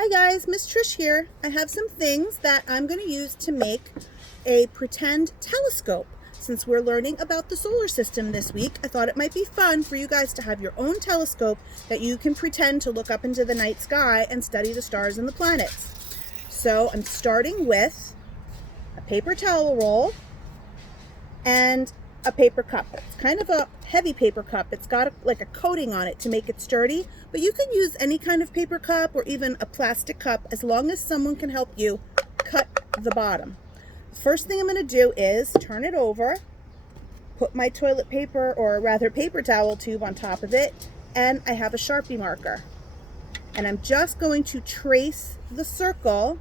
Hi guys, Miss Trish here. I have some things that I'm going to use to make a pretend telescope. Since we're learning about the solar system this week, I thought it might be fun for you guys to have your own telescope that you can pretend to look up into the night sky and study the stars and the planets. So I'm starting with a paper towel roll and a paper cup. It's kind of a heavy paper cup. It's got like a coating on it to make it sturdy, but you can use any kind of paper cup or even a plastic cup as long as someone can help you cut the bottom. The first thing I'm going to do is turn it over, put my toilet paper, or rather paper towel tube on top of it, and I have a Sharpie marker. And I'm just going to trace the circle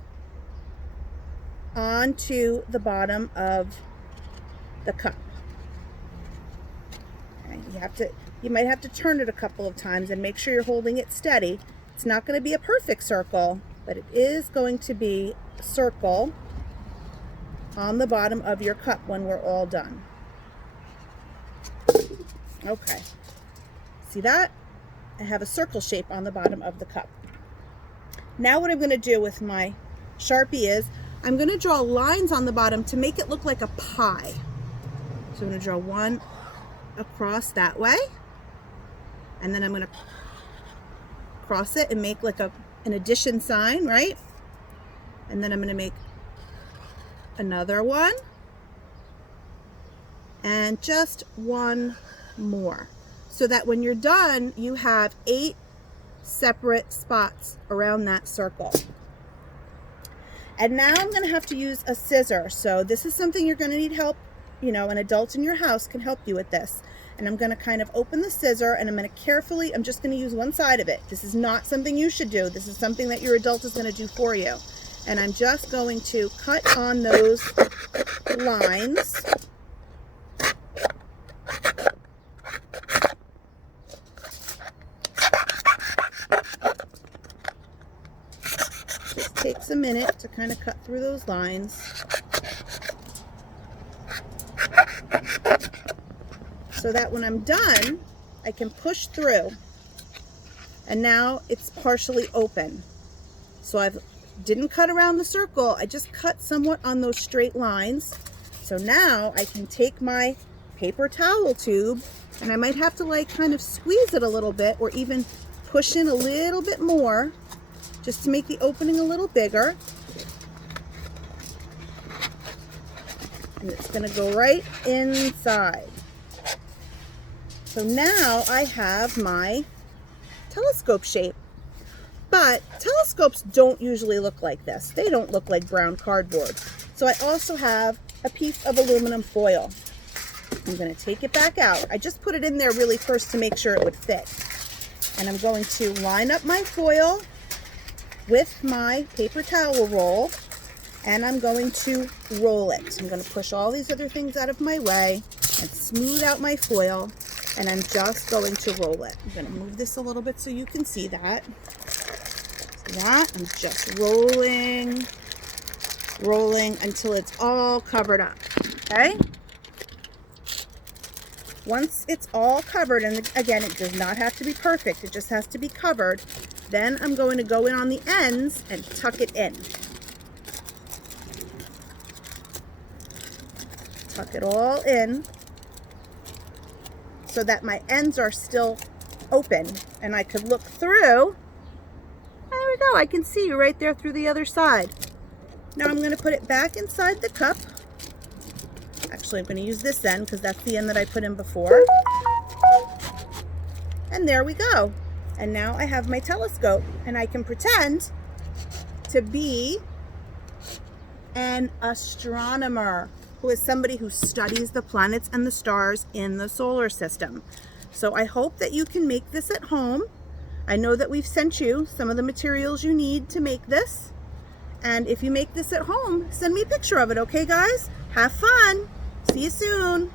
onto the bottom of the cup. You might have to turn it a couple of times and make sure you're holding it steady. It's not going to be a perfect circle, but it is going to be a circle on the bottom of your cup when we're all done. Okay, see that? I have a circle shape on the bottom of the cup. Now what I'm going to do with my Sharpie is I'm going to draw lines on the bottom to make it look like a pie. So I'm going to draw one across that way, and then I'm going to cross it and make like an addition sign, right? And then I'm going to make another one and just one more, so that when you're done you have 8 separate spots around that circle. And now I'm going to have to use a scissor. So this is something you're going to need help. You know, an adult in your house can help you with this. And I'm going to kind of open the scissor, and I'm going to carefully, I'm just going to use one side of it. This is not something you should do. This is something that your adult is going to do for you. And I'm just going to cut on those lines. Just takes a minute to kind of cut through those lines. So that when I'm done, I can push through. And now it's partially open. So I didn't cut around the circle, I just cut somewhat on those straight lines. So now I can take my paper towel tube, and I might have to like kind of squeeze it a little bit, or even push in a little bit more, just to make the opening a little bigger. And it's going to go right inside. So now I have my telescope shape. But telescopes don't usually look like this. They don't look like brown cardboard. So I also have a piece of aluminum foil. I'm going to take it back out. I just put it in there really first to make sure it would fit. And I'm going to line up my foil with my paper towel roll, and I'm going to roll it. I'm going to push all these other things out of my way and smooth out my foil, and I'm just going to roll it. I'm going to move this a little bit so you can see that. See that? I'm just rolling until it's all covered up, okay? Once it's all covered, and again, it does not have to be perfect, it just has to be covered, then I'm going to go in on the ends and tuck it in. Tuck it all in so that my ends are still open and I could look through. There we go, I can see you right there through the other side. Now I'm going to put it back inside the cup. Actually, I'm going to use this end because that's the end that I put in before. And there we go. And now I have my telescope, and I can pretend to be an astronomer, who is somebody who studies the planets and the stars in the solar system. So I hope that you can make this at home. I know that we've sent you some of the materials you need to make this. And if you make this at home, send me a picture of it, okay guys? Have fun! See you soon!